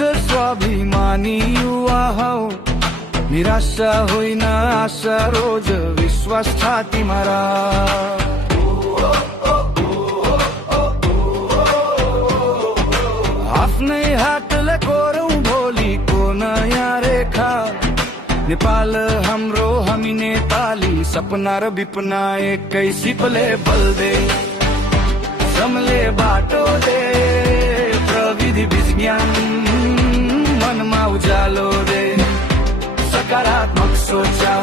स्वाभिमानी युवा हौ, निराशा होइन आशा रोज विश्वास छातीमा राख। आफ्नै हातले कोरौं भोलिको नयाँ रेखा। नेपाल हाम्रो हामी नेपाली, सपना र विपना एकै सिपले बल्दे। श्रमले बाटो दे, प्रविधि विज्ञान मनमा उज्यालो दे। सकारात्मक सोचा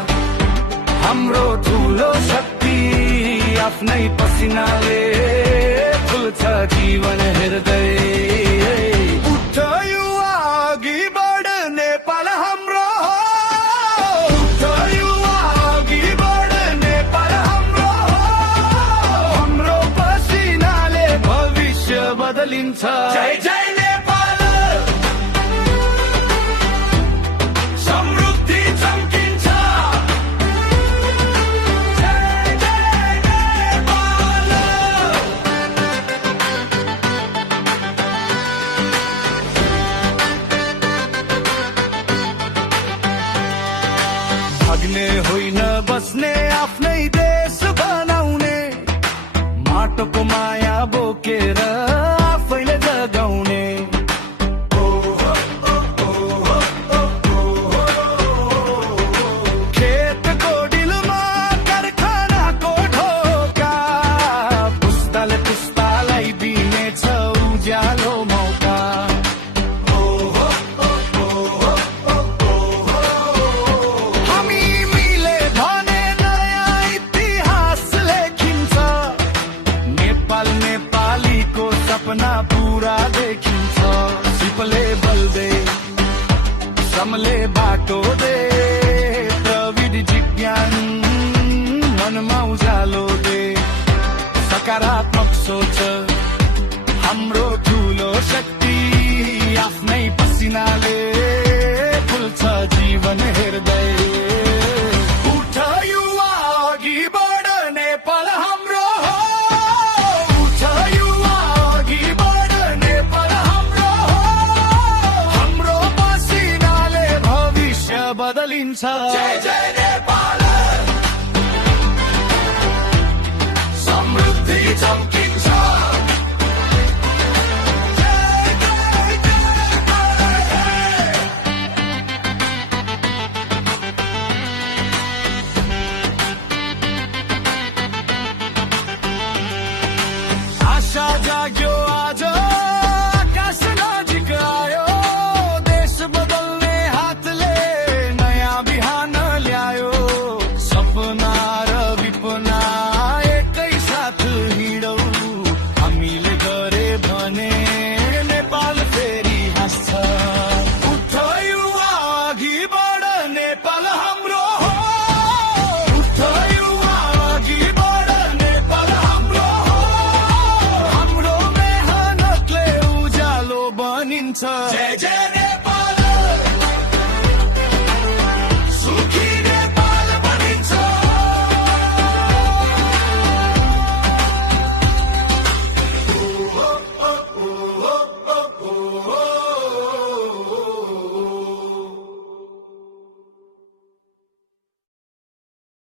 हाम्रो ठुलो शक्ति, आफ्नै पसिनाले खुल्छ जीवन हृदय। उठ युवा अघि बढ, नेपाल हाम्रो हो। उठ युवा अघि बढ, नेपाल हाम्रो हो। हाम्रो पसिनाले भविष्य बदलिन्छ। जय जय नेपाल, समृद्धि चम्किन्छ। जय जय नेपाल। भाग्ने होइन बस्ने, आफ्नै देश बनाउने। माटोको माया बोकेर आफैले जगाउने। खेतको डिलमा कारखानाको ढोका, पुस्ताले पुस्तालाई दिनेछ उज्यालो मौका। हामी मिले भने नयाँ इतिहास लेखिन्छ। नेपाल नेपालीको सपना पूरा देखिन्छ। सिपले बल्दे, श्रमले बाटो दे, प्रविधि विज्ञान मनमा उज्यालो दे। सकारात्मक सोच हाम्रो ठुलो शक्ति, आफ्नै पसिनाले खुल्छ जीवन हृदय। उठ युवा अघि बढ, नेपाल हाम्रो हो। उठ युवा अघि बढ, नेपाल हाम्रो हो। हाम्रो पसिनाले भविष्य बदलिन्छ। जय जय